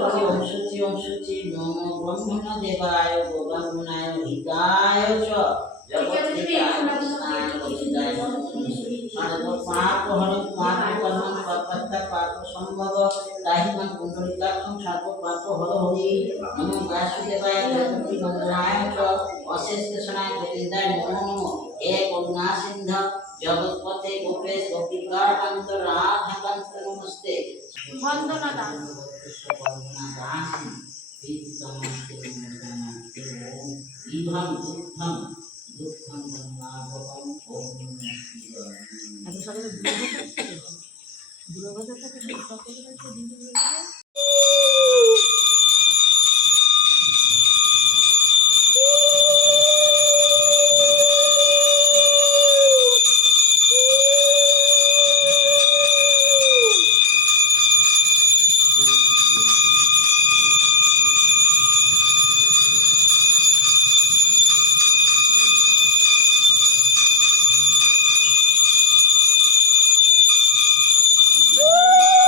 সরস্বতী ওম শুচি ওম শুচি নম ব্রহ্মণ দেবায় ব্রহ্মণায় হিতায় চ জগৎপথে গোপেশ গোপিকাকান্ত নমস্তে বন্দনা দাস। ইভম দুঃখম দুঃখম গঙ্গাবকম ওম নমঃ শিবায় এত সকালে দুর্গা পুজো থাকে দুর্গা পুজো থাকে দিদি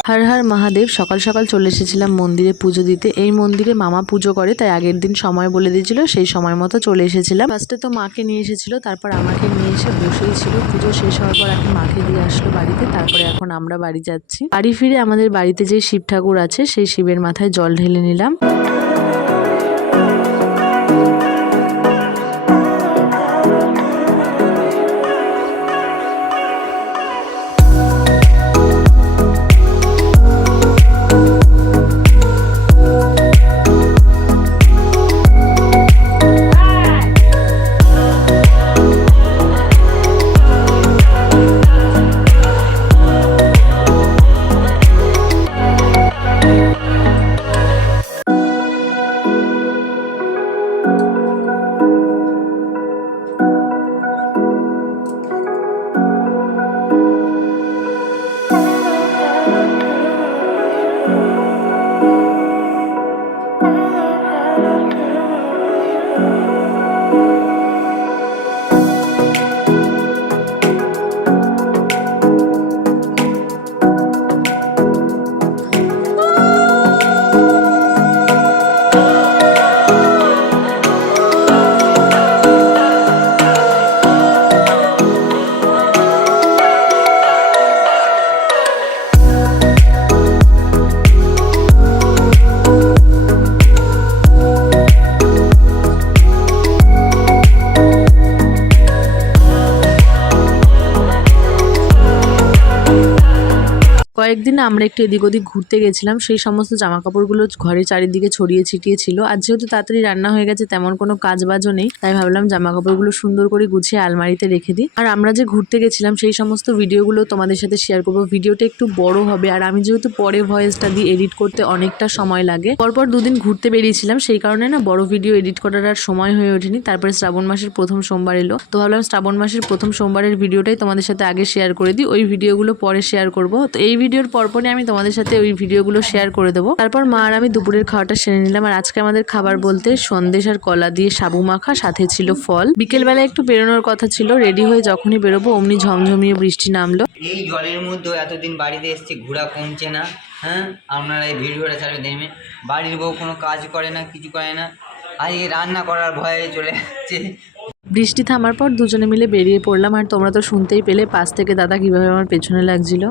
হর হর মহাদেব, সকাল সকাল চলে এসেছিলাম মন্দিরে পুজো দিতে। এই মন্দিরে মামা পুজো করে, তাই আগের দিন সময় বলে দিয়েছিল, সেই সময় মতো চলে এসেছিলাম। ফার্স্টে তো মাকে নিয়ে এসেছিল, তারপর আমাকে নিয়ে এসে বসেই ছিল। পুজো শেষ হওয়ার পর এখন মাকে দিয়ে আসলো বাড়িতে, তারপরে এখন আমরা বাড়ি যাচ্ছি। বাড়ি ফিরে আমাদের বাড়িতে যে শিব ঠাকুর আছে, সেই শিবের মাথায় জল ঢেলে নিলাম। কয়েকদিন আমরা একটু এদিক ওদিক ঘুরতে গেছিলাম, সেই সমস্ত জামা কাপড়গুলো ঘরে চারিদিকে ছড়িয়ে ছিটিয়ে ছিল। আর যেহেতু তাড়াতাড়ি রান্না হয়ে গেছে, তেমন কোনো কাজ বাজও নেই, তাই ভাবলাম জামা কাপড়গুলো সুন্দর করে গুছিয়ে আলমারিতে রেখে দিই। আর আমরা যে ঘুরতে গেছিলাম, সেই সমস্ত ভিডিওগুলো তোমাদের সাথে শেয়ার করব। ভিডিওটা একটু বড় হবে, আর আমি যেহেতু পরে ভয়েসটা দিয়ে এডিট করতে অনেকটা সময় লাগে, পরপর দুদিন ঘুরতে বেরিয়েছিলাম। সেই কারণে না বড় ভিডিও এডিট করার আর সময় হয়ে ওঠেনি। তারপরে শ্রাবণ মাসের প্রথম সোমবার এলো। তো ভাবলাম শ্রাবণ মাসের প্রথম সোমবারের ভিডিওটাই তোমাদের সাথে আগে শেয়ার করে দিই, ওই ভিডিওগুলো পরে শেয়ার করব। তো এই ভিডিওর পরপরই আমি তোমাদের সাথে ওই ভিডিওগুলো শেয়ার করে দেবো। তারপর মা আর আমি দুপুরের খাওয়াটা সেরে নিলাম আর আজকে আমাদের খাবার বলতে সন্দেশ আর কলা দিয়ে সাবু মাখা সাথে ছিল ফল। বিকেলবেলা একটু বেরোনোর কথা ছিল রেডি হয়ে যখনই বেরোবো অমনি ঝমঝমিয়ে বৃষ্টি নামলো। এই জলের মধ্যেও এতদিন বাড়িতে এসছে ঘোরা কমছে না হ্যাঁ? আপনারা এই ভিডিওটা চালিয়ে দেখবেন। বাড়ির বউ কোনো কাজ করে না কিছু করে না। আর আজকে রান্না করার ভয়ে চলে যাচ্ছে। বৃষ্টি থামার পর দুজনে মিলে বেরিয়ে পড়লাম আর তোমরা তো শুনতেই পেলে পাশ থেকে দাদা কীভাবে আমার পেছনে লাগছিল।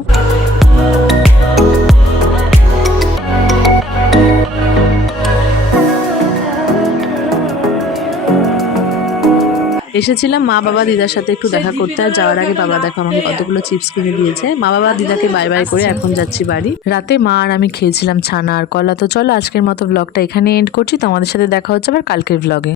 এসেছিলাম মা বাবা দিদার সাথে একটু দেখা করতে আর যাওয়ার আগে বাবা দেখো আমাকে কতগুলো চিপস কিনে দিয়েছে। মা বাবা দিদাকে বাই বাই করে এখন যাচ্ছি বাড়ি। রাতে মা আর আমি খেয়েছিলাম ছানা আর কলা। তো চলো আজকের মতো ব্লগটা এখানে এন্ড করছি। তোমাদের সাথে দেখা হচ্ছে আবার কালকের ব্লগে